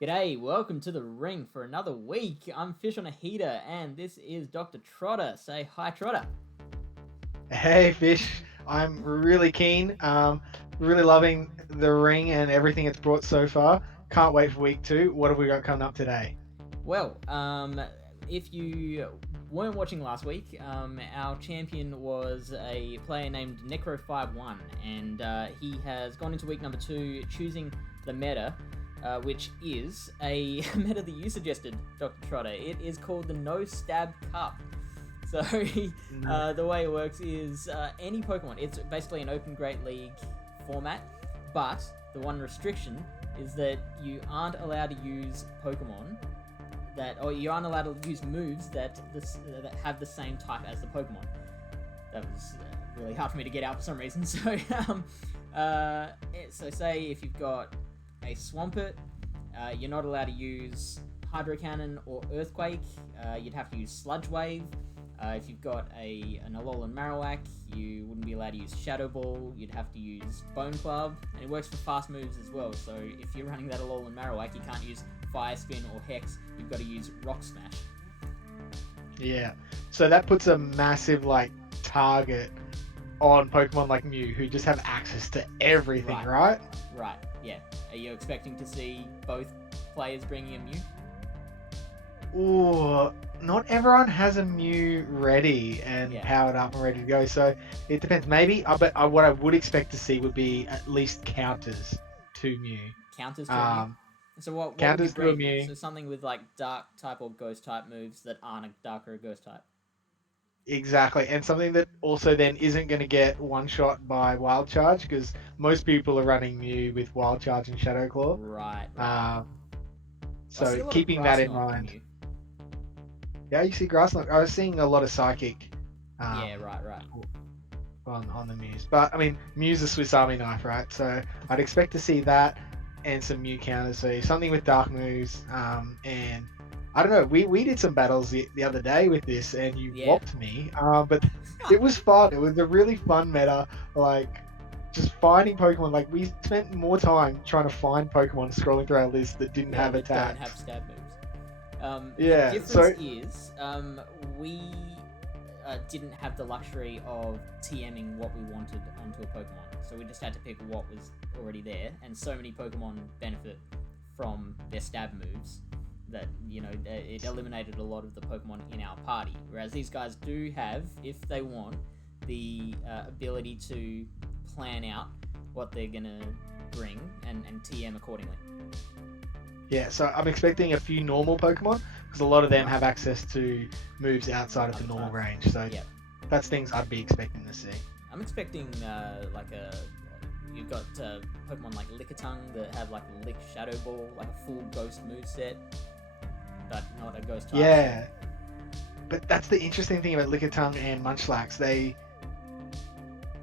G'day, welcome to the ring for another week. I'm Fish on a Heater, and this is Dr. Trotter. Say hi, Trotter. Hey, Fish. I'm really keen. Really loving the ring and everything it's brought so far. Can't wait for week two. What have we got coming up today? Well, if you weren't watching last week, our champion was a player named Necro51, and he has gone into week number 2 choosing the meta, which is a meta that you suggested, Dr. Trotter. It is called the No Stab Cup. So No. the way it works is any Pokemon. It's basically an Open Great League format, but the one restriction is that you aren't allowed to use Pokemon or you aren't allowed to use moves that have the same type as the Pokemon. That was really hard for me to get out for some reason. So say if you've got a Swampert, you're not allowed to use Hydro Cannon or Earthquake. You'd have to use Sludge Wave. If you've got an Alolan Marowak, you wouldn't be allowed to use Shadow Ball. You'd have to use Bone Club, and it works for fast moves as well. So if you're running that Alolan Marowak, you can't use Fire Spin or Hex. You've got to use Rock Smash. Yeah. So that puts a massive target on Pokemon like Mew, who just have access to everything, right? Right. Yeah. Are you expecting to see both players bringing a Mew? Ooh, not everyone has a Mew ready and Yeah. powered up and ready to go. So it depends. Maybe, but what I would expect to see would be at least counters to Mew. Counters to a Mew. Um, So what would you Counters to a bring? Mew. So something with like Dark type or Ghost type moves that aren't a Dark or a Ghost type. Exactly, and something that also then isn't going to get one shot by Wild Charge because most people are running Mew with Wild Charge and Shadow Claw. Right. Right. Um, I see so a lot of keeping that Grass in Knot mind. Mew. Yeah, you see Grasslock. I was seeing a lot of Psychic Yeah. um, Right. Right. on the Mews, but I mean Mew's a Swiss Army knife, right? So I'd expect to see that and some Mew counters. So something with Dark moves, and I don't know. We did some battles the other day with this, and you Yeah. whopped me. But it was fun. It was a really fun meta. Like just finding Pokemon. Like we spent more time trying to find Pokemon scrolling through our list that didn't Yeah. have That don't have attacks. stab moves. The Yeah. difference So is we didn't have the luxury of TMing what we wanted onto a Pokemon, so we just had to pick what was already there. And so many Pokemon benefit from their stab moves that it eliminated a lot of the Pokemon in our party. Whereas these guys do have, if they want, the ability to plan out what they're gonna bring and TM accordingly. yeah. So I'm expecting a few normal Pokemon because a lot of them Right. have access to moves outside of the Other normal types. range. So Yeah. that's things I'd be expecting to see. I'm expecting like a you've got Pokemon like Lickitung that have like Lick Shadow Ball, like a full Ghost move set, but not a Ghost type. Yeah, but that's the interesting thing about Lickitung and Munchlax. They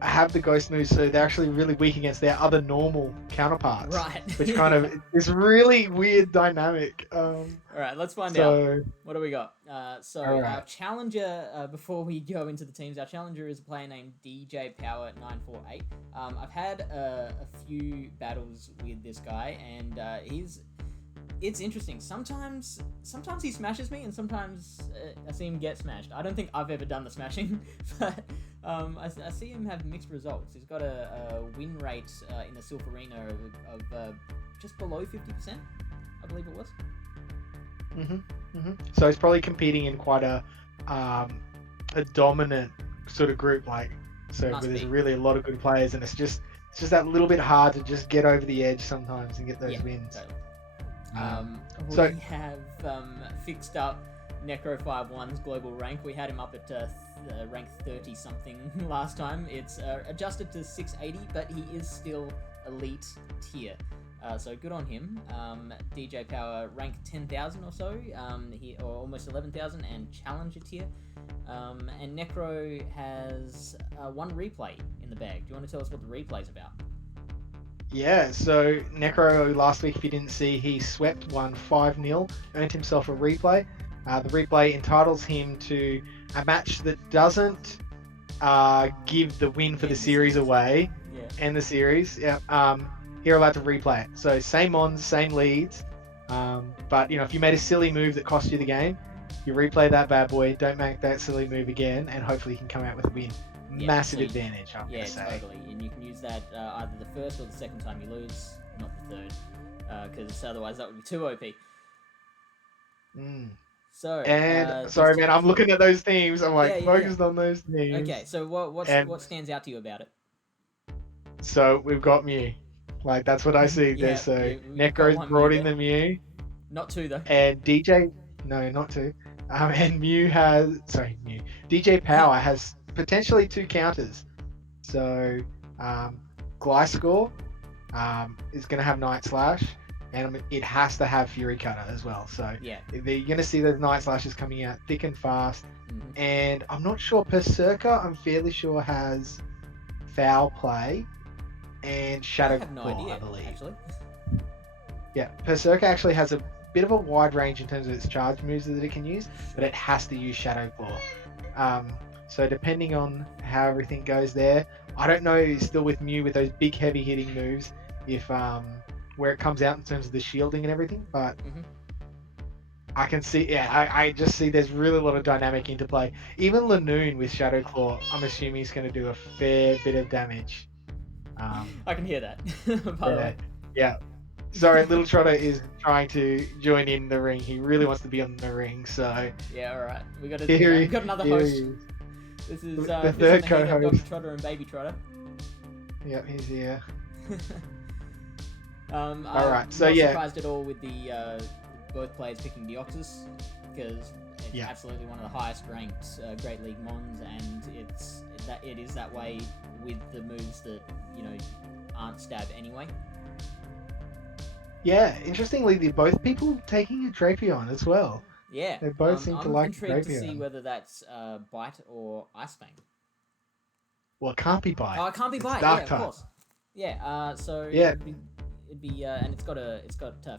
have the ghost moves, so they're actually really weak against their other normal counterparts, Right. which kind of is really weird dynamic. All right, let's find out. So What do we got? So all our right, challenger, before we go into the teams, our challenger is a player named DJ Power 948. I've had a few battles with this guy, and it's interesting. Sometimes he smashes me, and sometimes I see him get smashed. I don't think I've ever done the smashing, but I see him have mixed results. He's got a win rate in the Silph Arena of just below 50%, I believe it was. so he's probably competing in quite a dominant sort of group, like so where Must there's be. really a lot of good players, and it's just that little bit hard to just get over the edge sometimes and get those Yeah, wins. totally. Um, We so have fixed up Necro 5-1's global rank. We had him up at rank 30 something last time. It's adjusted to 680, but he is still elite tier. So good on him. DJ Power rank 10,000 or so, or almost 11,000, and challenger tier. And Necro has one replay in the bag. Do you want to tell us what the replay's about? Yeah, so Necro last week, if you didn't see, he swept one 5-0, earned himself a replay. The replay entitles him to a match that doesn't give the win for the End the series series. away Yeah. and the series. Yeah, you're allowed to replay it. So same ons, same leads. But if you made a silly move that cost you the game, you replay that bad boy. Don't make that silly move again, and hopefully you can come out with a win. Yeah, Massive so advantage, I'm yeah, gonna say. totally. And you can use that either the first or the second time you lose, not the third, because otherwise that would be too OP. Mm. So, And sorry, just man, I'm looking at those themes. I'm yeah, like yeah, yeah. focused on those themes. Okay, so And what stands out to you about it? so we've got Mew. Like that's what I see there. Yeah, So you've got Necro's one Mew brought in there, the Mew, not two though. and DJ. No, not two. And Mew. DJ Power has potentially two counters. So Gliscor is going to have Night Slash, and it has to have Fury Cutter as well. So Yeah. you're going to see those Night Slashes coming out thick and fast. Mm-hmm. And I'm not sure Berserker. I'm fairly sure has Foul Play and Shadow I have no Claw, idea, I believe. actually. Yeah, Berserker actually has a bit of a wide range in terms of its charge moves that it can use, but it has to use Shadow Claw. So depending on how everything goes there, I don't know still with Mew with those big heavy hitting moves if where it comes out in terms of the shielding and everything, but I can see, yeah, I just see there's really a lot of dynamic interplay. Even Lanoon with Shadow Claw, I'm assuming he's going to do a fair bit of damage. I can hear that, by the way. Yeah. Sorry, Little Trotter is trying to join in the ring. He really wants to be on the ring, so... Yeah, alright. We got another here host. he is. This is the third co-host. Dr. Trotter and Baby Trotter. Yep, he's here. Alright, so not yeah. surprised at all with the both players picking Deoxys, because it's absolutely one of the highest ranked Great League Mons, and it is that way with the moves that, aren't stab anyway. Yeah, interestingly, they're both people taking a Drapion as well. Yeah. They both seem to like Drapion. I'm intrigued to see Drapion. whether that's Bite or Ice Fang. Well, it can't be Bite. Oh, it can't be Bite. Dark Yeah, type. of course. Yeah. So yeah. it'd be and it's got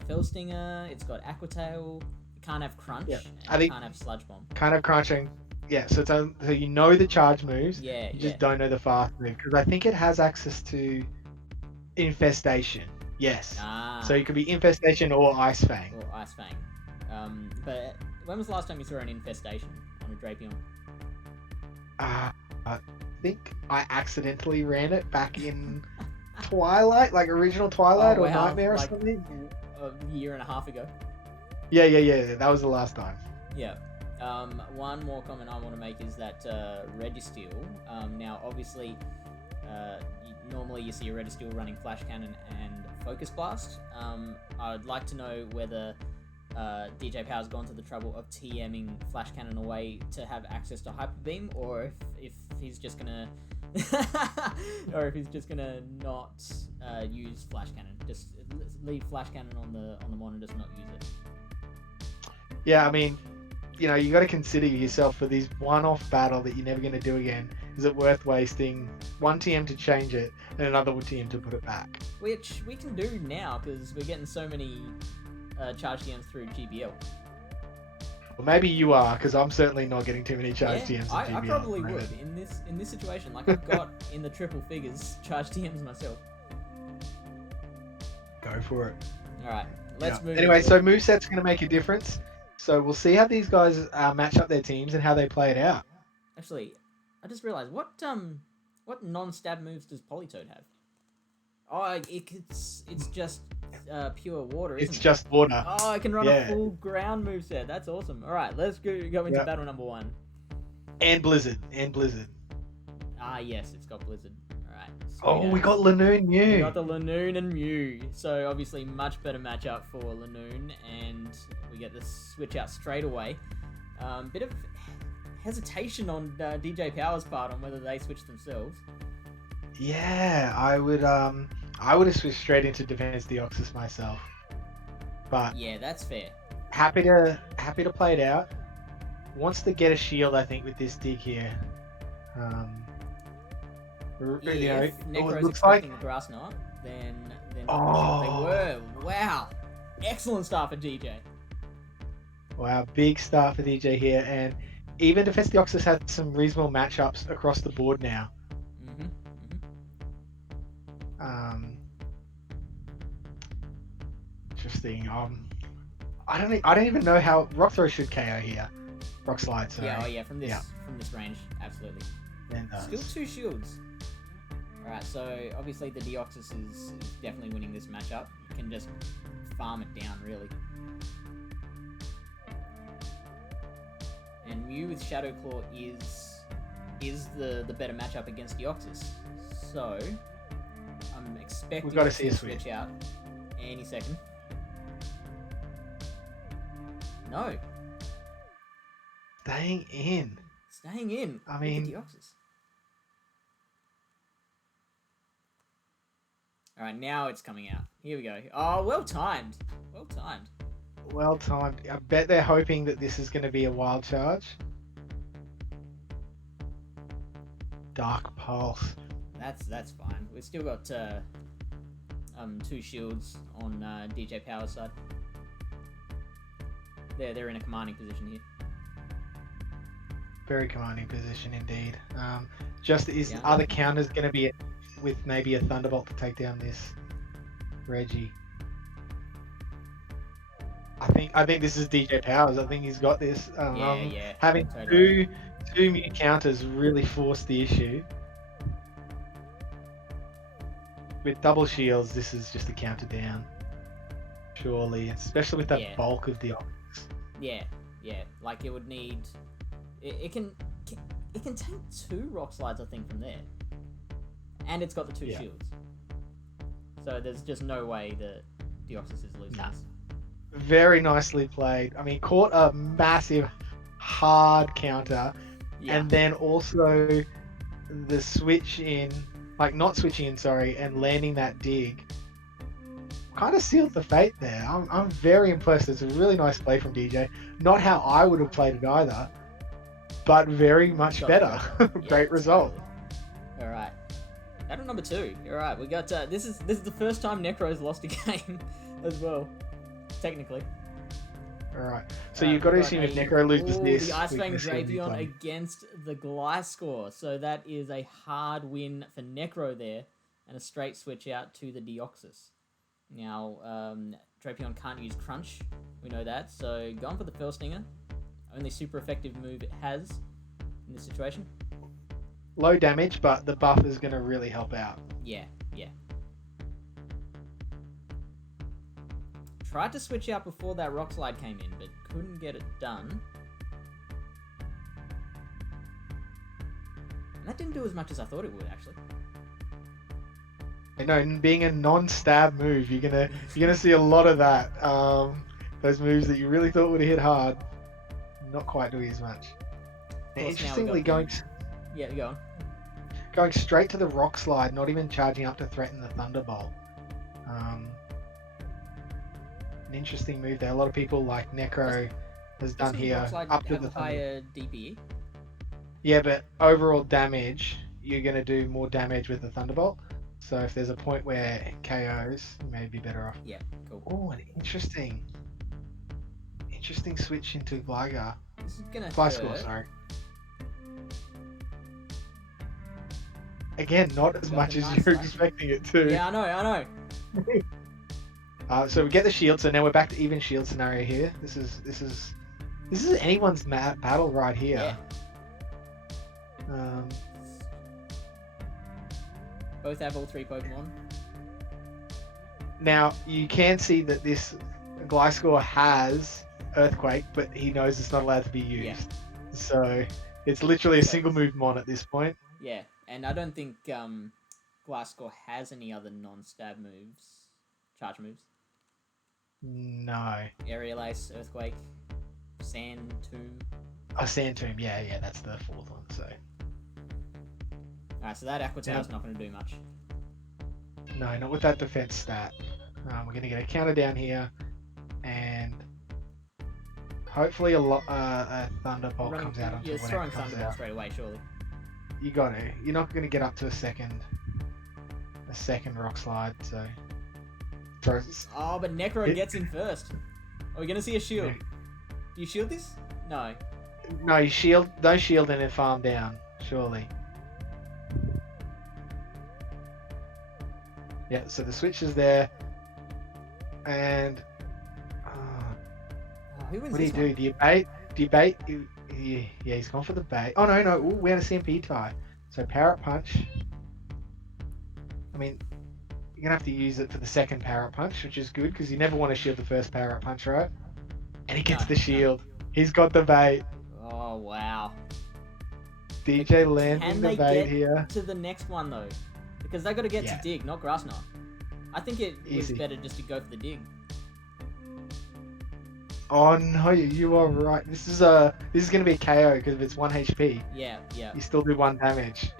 Fellstinger. It's got Aqua Tail. It can't have Crunch. Yeah. And it can't have Sludge Bomb. Kind of crunching. Yeah, so so you know the charge moves. Yeah. You just don't know the fast move, because I think it has access to Infestation. Yes. So you could be Infestation or Ice Fang. Or Ice Fang. But when was the last time you saw an Infestation on a Drapion? I think I accidentally ran it back in Twilight, like original Twilight or Nightmare or something. A year and a half ago. Yeah. That was the last time. Yeah. One more comment I want to make is that Registeel. Now, obviously, normally you see a Registeel running Flash Cannon and Focus Blast. I'd like to know whether DJ Power's gone to the trouble of TMing Flash Cannon away to have access to Hyper Beam, or if he's just gonna not use Flash Cannon. Just leave Flash Cannon on the Mon and just not use it. Yeah, I mean, you got to consider yourself for this one-off battle that you're never going to do again. Is it worth wasting one TM to change it and another TM to put it back? Which we can do now, because we're getting so many charge TMs through GBL. Well, maybe you are, because I'm certainly not getting too many charge TMs in GBL. I probably would in this situation. Like, I've got in the triple figures charge TMs myself. Go for it. Alright, let's move. Anyway, so moveset's going to make a difference. So we'll see how these guys match up their teams and how they play it out. Actually, I just realized, what non-stab moves does Politoed have? Oh, it's just pure water, isn't it? It's just water. Oh, I can run a full ground moveset. That's awesome. Alright, let's go into battle number 1. And Blizzard. Ah, yes, it's got Blizzard. Alright. Oh, we got Lanoon Mew. We got the Lanoon and Mew. So, obviously, much better matchup for Lanoon, and we get the switch out straight away. Bit of hesitation on DJ Power's part on whether they switch themselves. Yeah, I would have switched straight into Defense Deoxys myself. But yeah, that's fair. Happy to play it out. Wants to get a shield, I think, with this dig here. If Necro's looks expecting like the Grass Knot, then they were. Wow. Excellent start for DJ. Wow, big start for DJ here, and even Defense Deoxys had some reasonable matchups across the board now. Interesting. I don't even know how Rock Throw should KO here. Rock Slide, sorry. Yeah, oh yeah, from this Yeah. range, absolutely. Then Still does. 2 shields. Alright, so obviously the Deoxys is definitely winning this matchup. You can just farm it down, really. And Mew with Shadow Claw is the better matchup against Deoxys. So I'm expecting We've got to to see a switch out any second. No, Staying in. staying in. I with mean- the Deoxys. All right, now it's coming out. Here we go. Oh, well timed. Well timed. Well timed. I bet they're hoping that this is going to be a wild charge. Dark Pulse. That's fine. We've still got 2 shields on DJ Power's side. They're in a commanding position here. Very commanding position indeed. Just is Yeah. other counters going to be with maybe a Thunderbolt to take down this Reggie. I think this is DJ Powers. I think he's got this. Yeah. Having Totally. two Mew counters really forced the issue. With double shields, this is just a counter down. Surely, especially with that Yeah. bulk of the Yeah. Like it would need. It can take 2 rock slides, I think, from there, and it's got the 2 Yeah. shields. So there's just no way that Deoxys is losing Nah. this. Very nicely played. I mean, caught a massive hard counter, Yeah. and then also the switch in, like not switching in, sorry, and landing that dig. Kind of sealed the fate there. I'm very impressed. It's a really nice play from DJ. Not how I would have played it either, but very much Got better. the result. Great Yeah, result. totally. All right. Battle number 2. All right, we got this is the first time Necro's lost a game as well, technically. All right. So you've got to assume if Necro loses this, the Ice we Fang can assume he Drapion played. against the Gliscor. So that is a hard win for Necro there, and a straight switch out to the Deoxys. Now, Drapion can't use Crunch, we know that, so going for the Fell Stinger, only super effective move it has in this situation. Low damage, but the buff is going to really help out. Yeah. Tried to switch out before that Rock Slide came in, but couldn't get it done. And that didn't do as much as I thought it would, actually. You know, being a non-stab move, you're gonna see a lot of that. Those moves that you really thought would have hit hard, not quite doing as much. And interestingly, Yeah, go on. going straight to the Rock Slide, not even charging up to threaten the Thunderbolt. An interesting move there. A lot of people like Necro has done Doesn't here Rock Slide up to have the a higher DPE? Yeah, but overall damage, you're going to do more damage with the Thunderbolt. So if there's a point where it KOs, you may be better off. Yeah, cool. Oh, an interesting switch into Gligar. This is gonna Gliscor, hurt. sorry. Again, not as Got much the as nice you're slash. expecting it to. Yeah, I know. So we get the shield, so now we're back to even shield scenario here. This is anyone's battle right here. Yeah. Both have all 3 Pokemon. Now you can see that this Gliscor has Earthquake, but he knows it's not allowed to be used. Yeah. So it's literally a single move mon at this point. Yeah, and I don't think Gliscor has any other non-stab moves, charge moves. No. Aerial Ace, Earthquake, Sand Tomb. Oh, Sand Tomb. Yeah, that's the 4th one. So Alright, so that Aqua Tower's not going to do much. no, not with that defense stat. We're gonna get a counter down here, and hopefully a Thunderbolt comes out onto You're when throwing it comes Thunderbolt out. straight away, surely. You got to. You're not gonna get up to a second Rock Slide. So throws. Oh, but Necro gets in first. Are we going to see a shield? Yeah. Do you shield this? No. No, you shield. Don't shield and then farm down. Surely. Yeah. So the switch is there, and who wins What do you this do? one? Do you bait? Do you bait? Yeah, he's gone for the bait. Oh no, no. Ooh, we had a CMP tie. So power up punch. I mean, you're gonna have to use it for the second power up punch, which is good because you never want to shield the first power up punch, right? And he No, gets the no. shield. He's got the bait. Oh wow. But DJ landing can the they bait get here. to the next one though? Because they got to get to Yeah. dig, not grass knot. I think it was Easy. better just to go for the dig. Oh no, you are right. This is gonna be a KO because if it's 1 HP, Yeah, yeah. you still do 1 damage.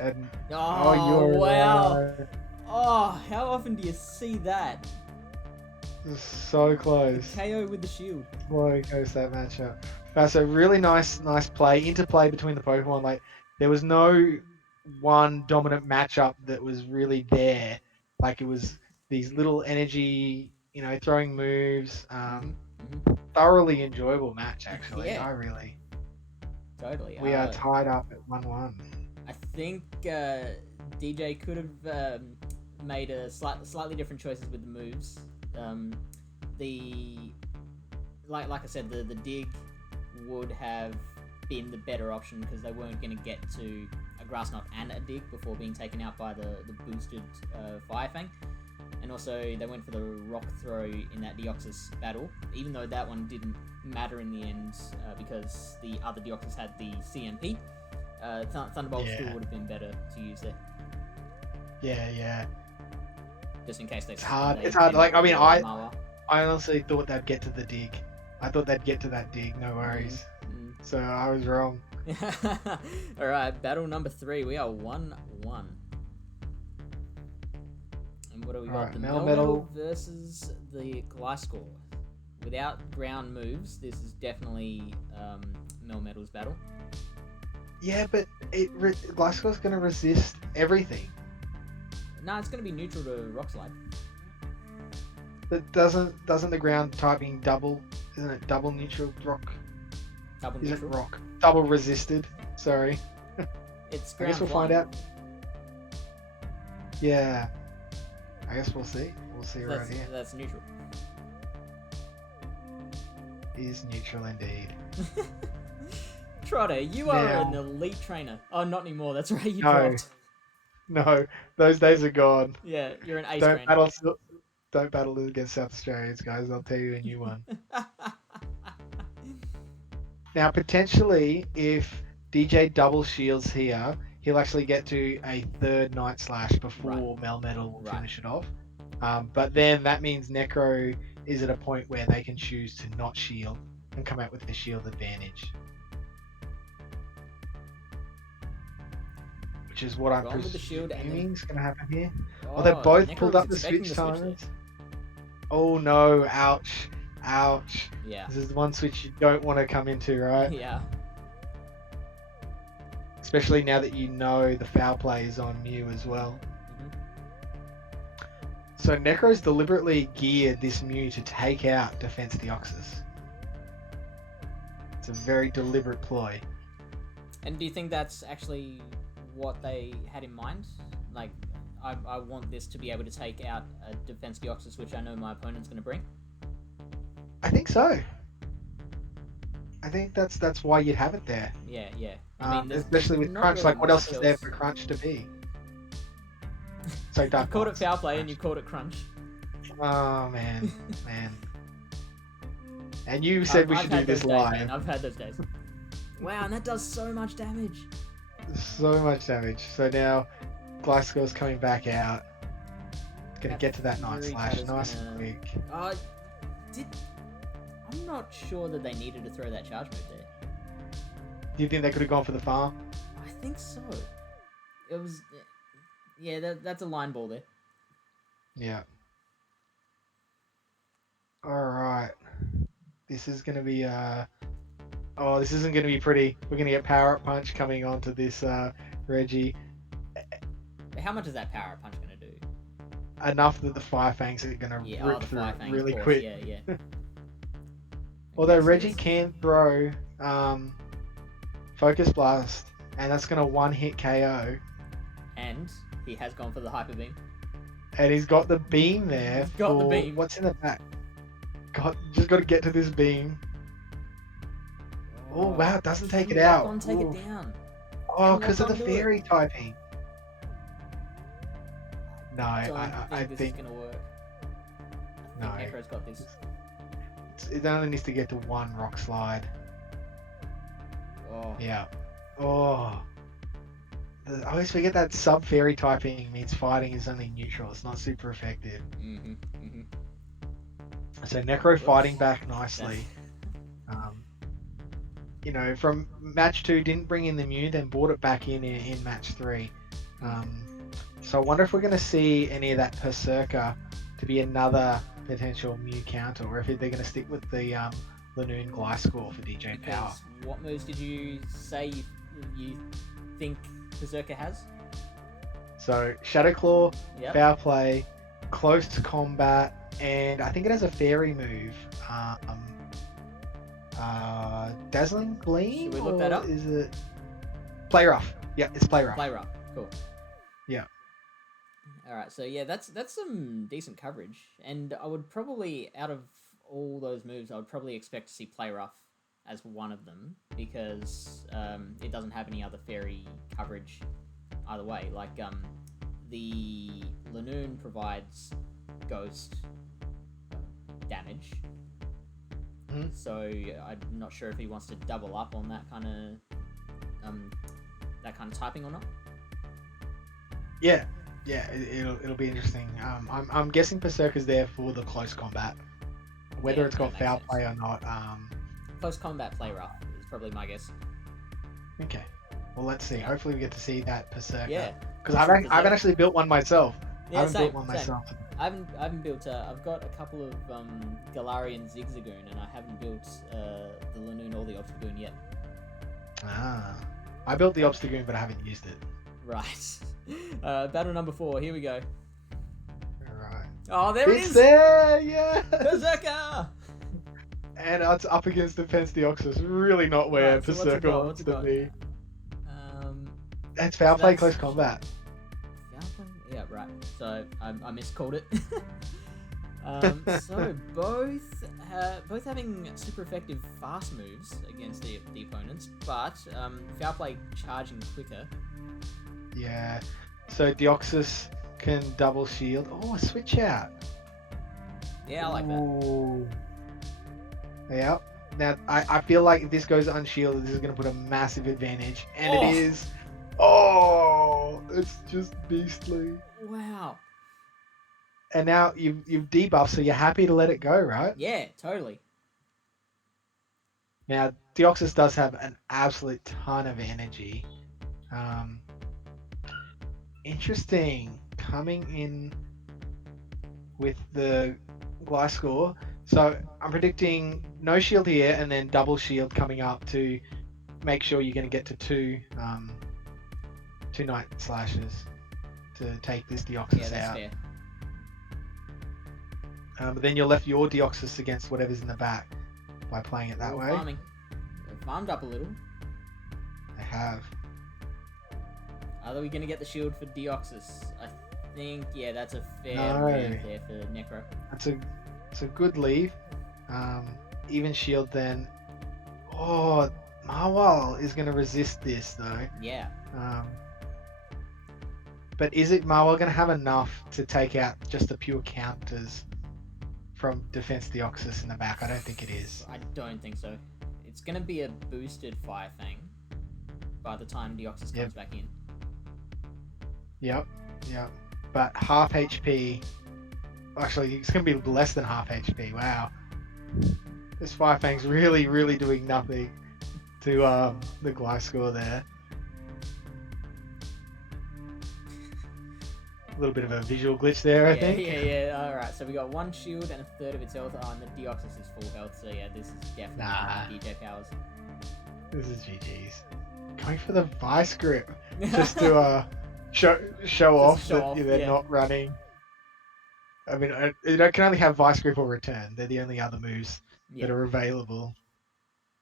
And Oh you're wow. right. Oh, how often do you see that? This is so The close. KO with the shield. Boy, goes that matchup. So really nice play, interplay between the Pokemon. Like there was no one dominant matchup that was really there. Like it was these little energy, throwing moves. Thoroughly enjoyable match actually. Yeah, I really. totally. We are tied up at 1-1. I think DJ could have made a slightly different choices with the moves. The like I said, the dig would have been the better option because they weren't going to get to a grass knot and a dig before being taken out by the boosted Fire Fang. And also they went for the rock throw in that Deoxys battle, even though that one didn't matter in the end because the other Deoxys had the CMP. Thunderbolt still would have been better to use there. Yeah. Just in case they. It's hard. It's hard. Like I honestly thought they'd get to the dig. I thought they'd get to that dig. No worries. So I was wrong. All right, battle number 3. We are 1-1. And what do we got? Right, The Melmetal versus the Gliscor. Without ground moves, this is definitely Melmetal's battle. Yeah, but Gliscor's going to resist everything. No, it's going to be neutral to Rock Slide. But doesn't the ground typing double? Isn't it double neutral rock? Double Is neutral. it rock? Double resisted. Sorry. It's I guess we'll find out. Yeah. I guess we'll see. We'll see right here. That's neutral. Is neutral indeed. Trotter, you are an elite trainer. Oh, not anymore. That's right. You No. dropped. No, those days are gone. Yeah, you're an ace trainer. Don't battle against South Australians, guys. I'll tell you a new one. Now, potentially, if DJ double shields here, he'll actually get to a third Night Slash before Melmetal will finish it off. But then that means Necro is at a point where they can choose to not shield and come out with the shield advantage. Which is what I'm presuming is going to happen here. Oh, they both pulled up the switch timers. Oh no, ouch. Ouch. Yeah. This is the one switch you don't want to come into, right? Yeah. Especially now that you know the foul play is on Mew as well. So Necro's deliberately geared this Mew to take out Defense Deoxys. It's a very deliberate ploy. And do you think that's actually what they had in mind? Like, I want this to be able to take out a Defense Deoxys, which I know my opponent's going to bring? I think so. I think that's why you'd have it there. Yeah. I mean, especially with Crunch. Like, what else is there for Crunch to be? So you called it foul play and you called it Crunch. Oh man. And you said we should do this live. Man. I've had those days. Wow, and that does so much damage. So much damage. So now Gliscor's coming back out. Gonna get to that Night Slash nice and quick. I'm not sure that they needed to throw that charge move there. Do you think they could have gone for the farm? I think so. It was... Yeah, that's a line ball there. Yeah. Alright. This is going to be... Oh, this isn't going to be pretty. We're going to get Power Up Punch coming onto this Reggie. How much is that Power Up Punch going to do? Enough that the Fire Fangs are going to rip through it really quick. Yeah. Although Reggie can throw Focus Blast, and that's going to one-hit KO. And he has gone for the Hyper Beam. And he's got the beam there. He's got the beam. What's in the back? Just got to get to this beam. Oh wow, it doesn't Can take it lock out. on take it Oof. down? Oh, Can because lock of the on do it? fairy typing. No, Don't I think this is think gonna work. I no. think Necro's got this. It only needs to get to one rock slide. Oh. Yeah. Oh. I always forget that sub fairy typing means fighting is only neutral. It's not super effective. Mhm. Mhm. So Necro fighting Whoops. back That's nicely. Um, from match 2, didn't bring in the Mew, then brought it back in match 3. So I wonder if we're going to see any of that Berserker to be another potential Mew counter, or if they're going to stick with the Lanoon Gliscor for DJ Power. because what moves did you say you think Berserker has? So Shadow Claw, Yep. Foul Play, Close to Combat, and I think it has a Fairy move. Dazzling Gleam? Should we look that Or up? is it Play Rough? Yeah, it's Play Rough. Play rough. Cool. Yeah. All right. So yeah, that's some decent coverage, and I would probably, out of all those moves, I would probably expect to see Play Rough as one of them because it doesn't have any other fairy coverage either way. Like the Lanoon provides ghost damage. So I'm not sure if he wants to double up on that kind of typing or not. Yeah, it'll be interesting. I'm guessing Berserker's there for the close combat, whether Yeah, it's that got makes foul sense. play or not. Close combat play rough is probably my guess. Okay, well let's see. Hopefully we get to see that Berserker. Yeah, because I haven't actually built one myself. Yeah, I haven't same, built one myself. I haven't built. I've got a couple of Galarian Zigzagoon, and I haven't built the Lanoon or the Obstagoon yet. I built the Obstagoon, but I haven't used it. Right. Battle number 4. Here we go. Alright. Oh, there it is! There, yeah. Berserker! And it's up against Defense Deoxys. Really not where Right, so Berserker what's wants it to got? be. That's So foul play, that's- close combat. Yeah, right. So I miscalled it. So both having super effective fast moves against the opponents, but foul play charging quicker. Yeah. So Deoxys can double shield. Oh, a switch out. Yeah, I like that. Ooh. Yeah. Now I feel like if this goes unshielded, this is going to put a massive advantage, and Oh. it is. Oh, it's just beastly. Wow. And now you've debuffed, so you're happy to let it go, right? Yeah, totally. Now Deoxys does have an absolute ton of energy. Interesting. Coming in with the Gliscor. So I'm predicting no shield here, and then double shield coming up to make sure you're going to get to two Night Slashes to take this Deoxys Yeah, that's out. fair. But then you're left your Deoxys against whatever's in the back by playing it that way. Farming. Farmed up a little. I have. Are we going to get the shield for Deoxys? I think, yeah, that's a fair No. move there for Necro. It's a good leave. Even shield then. Oh, Marwal is going to resist this though. Yeah. But is it Marwal going to have enough to take out just the pure counters from Defense Deoxys in the back? I don't think it is. I don't think so. It's going to be a boosted Fire Fang by the time Deoxys comes back in. Yep. But half HP. Actually, it's going to be less than half HP. Wow. This Fire Fang's really, really doing nothing to the Gliscor there. A little bit of a visual glitch there, I think. Yeah. Alright, so we got one shield and a third of its health. Oh, and the Deoxys is full health, so yeah, this is definitely DJ powers. This is GG's. Going for the Vice Grip. Just to show off that they're not running. I mean, it can only have Vice Grip or Return. They're the only other moves that are available.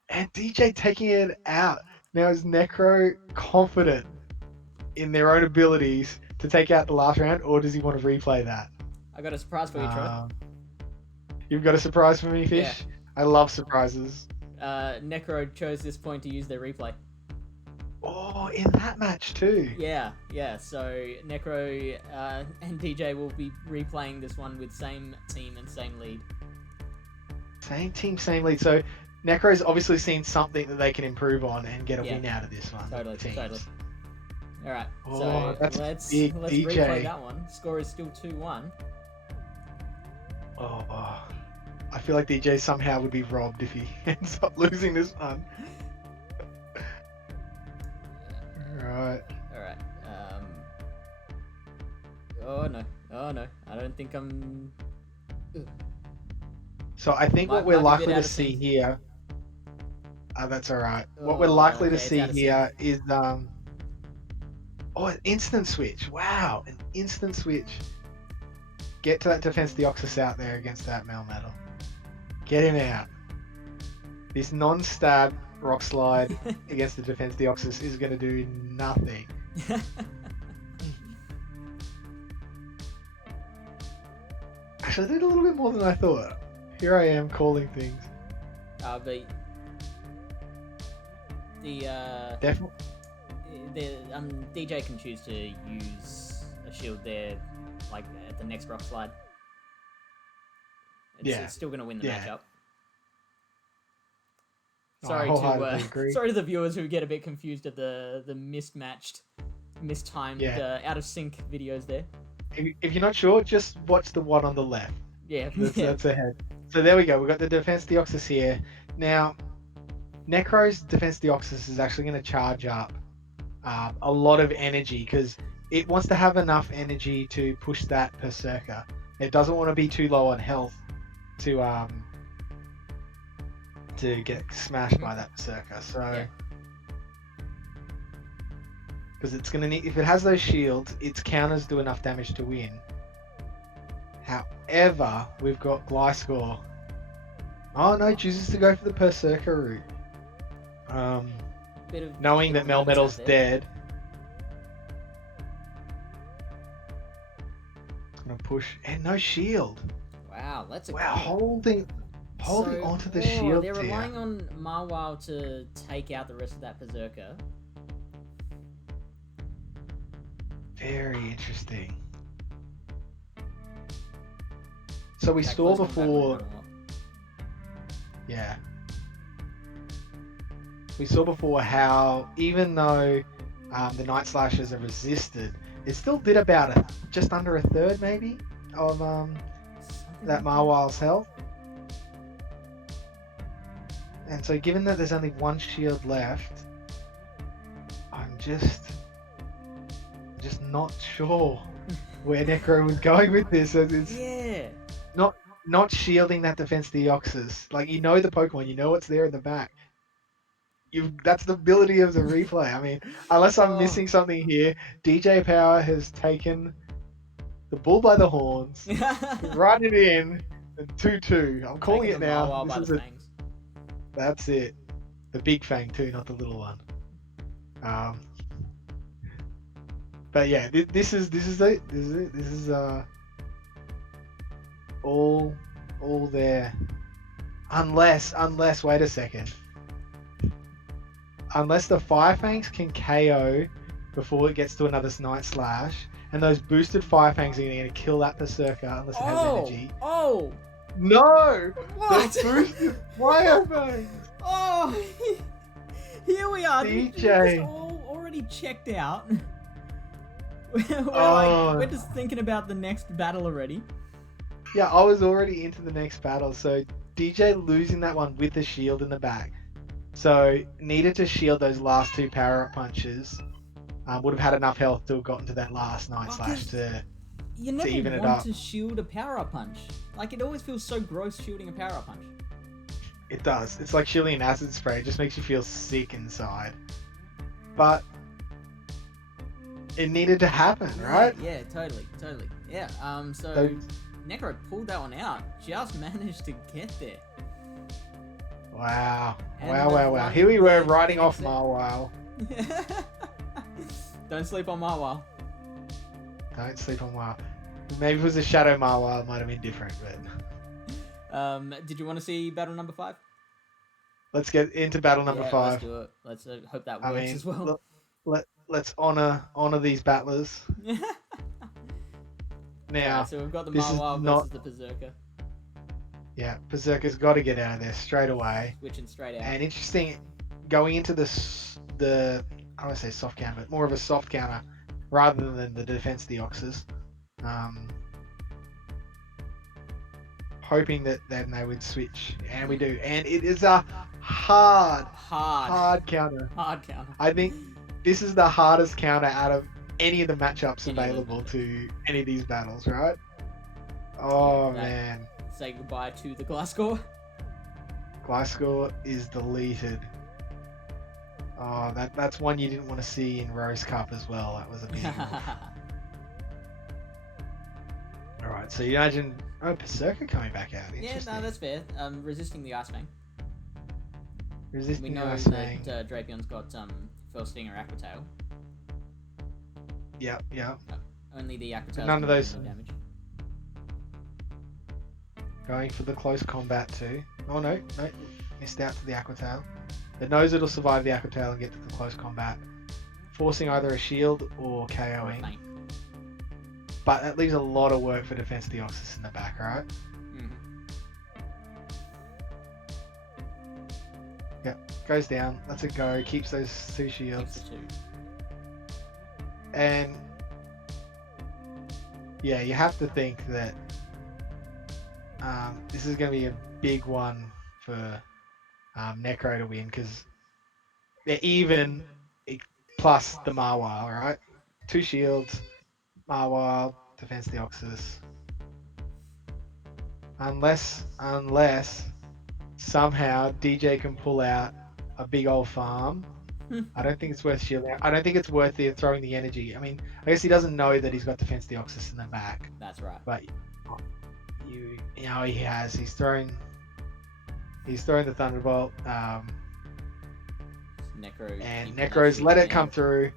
And DJ taking it out. Now is Necro confident in their own abilities to take out the last round, or does he want to replay that? I got a surprise for you, Troy. You've got a surprise for me, Yeah. Fish? I love surprises. Necro chose this point to use their replay. Oh, in that match too. Yeah. So Necro and DJ will be replaying this one with same team and same lead. Same team, same lead. So Necro's obviously seen something that they can improve on and get a Yeah. win out of this one. Totally. All right. Oh, So that's let's big, replay DJ. that one. Score is still 2-1. Oh, I feel like DJ somehow would be robbed if he ends up losing this one. Right. All right. Oh no. I don't think I'm. So I think what we're Might be a bit likely out to of see sync. here. That's all right. What we're likely to see here is an instant switch. Wow, an instant switch. Get to that Defense Deoxys out there against that Melmetal. Get him out. This non-stab rock slide against the Defense Deoxys is going to do nothing. Actually, I did a little bit more than I thought. Here I am calling things. But Definitely. DJ can choose to use a shield there, like at the next rock slide. It's still gonna win the matchup. Sorry to the viewers who get a bit confused at the mismatched, mistimed, out of sync videos there. If you're not sure, just watch the one on the left. Yeah, that's ahead. So there we go. We've got the Defense Deoxys here. Now, Necro's Defense Deoxys is actually going to charge up a lot of energy because it wants to have enough energy to push that Berserker. It doesn't want to be too low on health to get smashed by that Berserker. So, because it's going to need, if it has those shields, its counters do enough damage to win. However, we've got Gliscor. Oh no, chooses to go for the Berserker route. Knowing that Melmetal's dead. Gonna push and no shield. Wow, let's holding onto the shield. They're relying on Marwal to take out the rest of that Berserker. Very interesting. So we saw before. Yeah. We saw before how even though the Night Slashers are resisted, it still did about just under a third maybe of that Marwal's health. And so given that there's only one shield left, I'm just not sure where Necro was going with this. It's not shielding that Defense Deoxys. Like, you know the Pokemon, you know what's there in the back. That's the ability of the replay. I mean, unless I'm missing something here, DJ Power has taken the bull by the horns, run it in, and 2-2. I'm calling it now. That's it. The big fang too, not the little one. But yeah, this is all there. Unless wait a second. Unless the Fire Fangs can KO before it gets to another Night Slash, and those boosted Fire Fangs are going to kill that Berserker unless it has energy. Oh! No! What? The boosted Fire Fangs! Oh! Here we are. DJ! All already checked out. We're just thinking about the next battle already. Yeah, I was already into the next battle, so DJ losing that one with the shield in the back. So needed to shield those last two power-up punches. Would have had enough health to have gotten to that last Night Slash to even it up. You never want to shield a power-up punch. Like, it always feels so gross shielding a power-up punch. It does. It's like shielding an acid spray. It just makes you feel sick inside. But it needed to happen, right? Yeah, totally. Yeah, so Necro pulled that one out. Just managed to get there. Wow. Wow. Here we were riding off Marwal. Don't sleep on Marwal. Don't sleep on Marwal. Maybe if it was a Shadow Marwal, it might have been different, but... Did you want to see battle number 5? Let's get into battle number Yeah, 5. let's do it. Let's hope that I works mean, as well. let's honor these battlers. Now, Alright, so we've got the this is Marwal not. versus the Berserker. Yeah, Berserker's got to get out of there straight away. Switching straight out. And interesting, going into the I don't want to say soft counter, but more of a soft counter rather than the defense of the Oxes. Hoping that then they would switch, and we do, and it is a hard counter. Hard counter. I think this is the hardest counter out of any of the matchups Any of those available matchups. to any of these battles, right? Oh Yeah, man, Say goodbye to the Glasgow. Glasgow is deleted. Oh, that's one you didn't want to see in Rose Cup as well. That was a big one. All right, so you imagine Berserker coming back out. Yeah, no, that's fair. Resisting the Ice Fang. We Resisting know Ice that Fang. Drapion's got Fell Stinger, Aqua Tail. Yep. Only the Aqua Tail. None of those. Damage. Going for the close combat too. Oh no, missed out to the Aqua Tail. It knows it'll survive the Aqua Tail and get to the close combat, forcing either a shield or KOing. Fang. But that leaves a lot of work for Defense Deoxys in the back, right? Yep, goes down, lets it go, keeps those 2 shields. Keeps the 2. And yeah, you have to think that this is going to be a big one for Necro to win, because they're even plus the Marwal, right? 2 shields, Marwal, Defense Deoxys. Unless somehow DJ can pull out a big old farm. I don't think it's worth shielding out. I don't think it's worth throwing the energy. I mean, I guess he doesn't know that he's got Defense Deoxys in the back. That's right. But you know he has. He's throwing the Thunderbolt. Necro. And Necro's let it come through,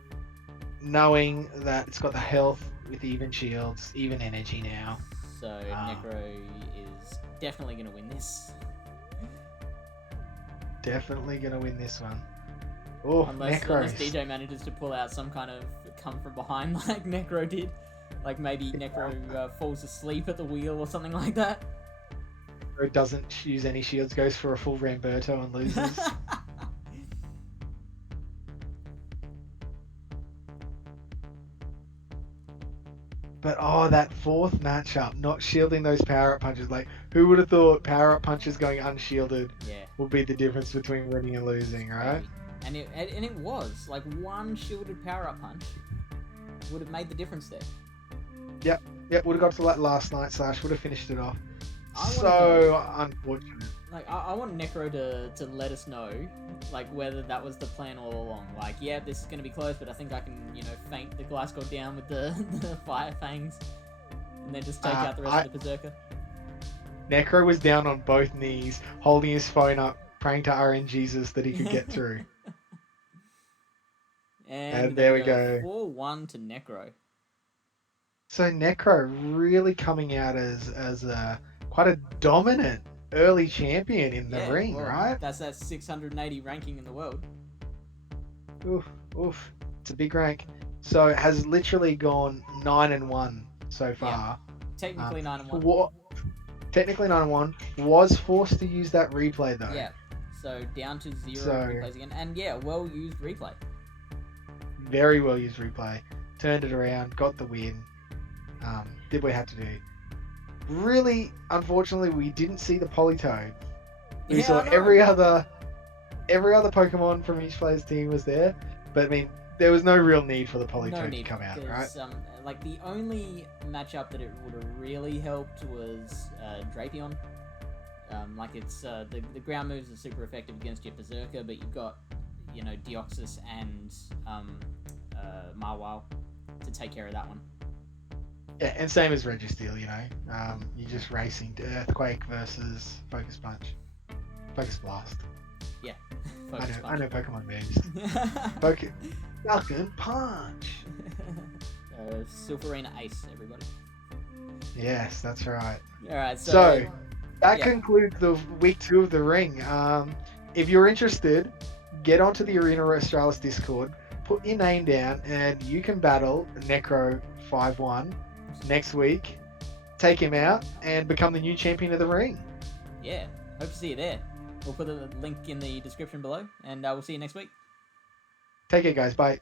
knowing that it's got the health with even shields, even energy now. So Necro is definitely going to win this. Definitely going to win this one. Oh, unless Necros. DJ manages to pull out some kind of come from behind like Necro did. Like maybe Necro falls asleep at the wheel or something like that. Or doesn't use any shields, goes for a full Ramberto and loses. But that 4th matchup, not shielding those power-up punches. Like, who would have thought power-up punches going unshielded would be the difference between winning and losing, right? And it was. Like, one shielded power-up punch would have made the difference there. Yep, would have got to that last night / would have finished it off. So unfortunate. Like, I want Necro to let us know, like, whether that was the plan all along. Like, yeah, this is going to be close, but I think I can, feint the Glasgow down with the Fire Fangs, and then just take out the rest of the Berserker. Necro was down on both knees, holding his phone up, praying to RNGesus that he could get through. and there we go. 4-1 to Necro. So Necro really coming out as quite a dominant early champion in the ring, right? That's that 680 ranking in the world. Oof. It's a big rank. So it has literally gone 9-1 so far. Yeah. Technically 9-1. Technically 9-1. Was forced to use that replay though. Yeah. So down to 0 replays again. And well used replay. Very well used replay. Turned it around, got the win. Did what we had to do. Really, unfortunately, we didn't see the Politoed. We saw every other Pokemon from each player's team was there, but I mean, there was no real need for the Politoed to come out, right? Like the only matchup that it would have really helped was Drapion. Like it's the ground moves are super effective against your Berserker, but you've got Deoxys and Marwal to take care of that one. Yeah, and same as Registeel, you're just racing to Earthquake versus Focus Punch. Focus Blast. Yeah. I know Pokemon moves. Falcon Punch! Silverina Ace, everybody. Yes, that's right. Alright, so that Yeah. concludes the week 2 of the ring. If you're interested, get onto the Arena Australis Discord, put your name down, and you can battle Necro 5-1 next week. Take him out and become the new champion of the ring. Yeah. Hope to see you there. We'll put a link in the description below, and we'll see you next week. Take care, guys. Bye.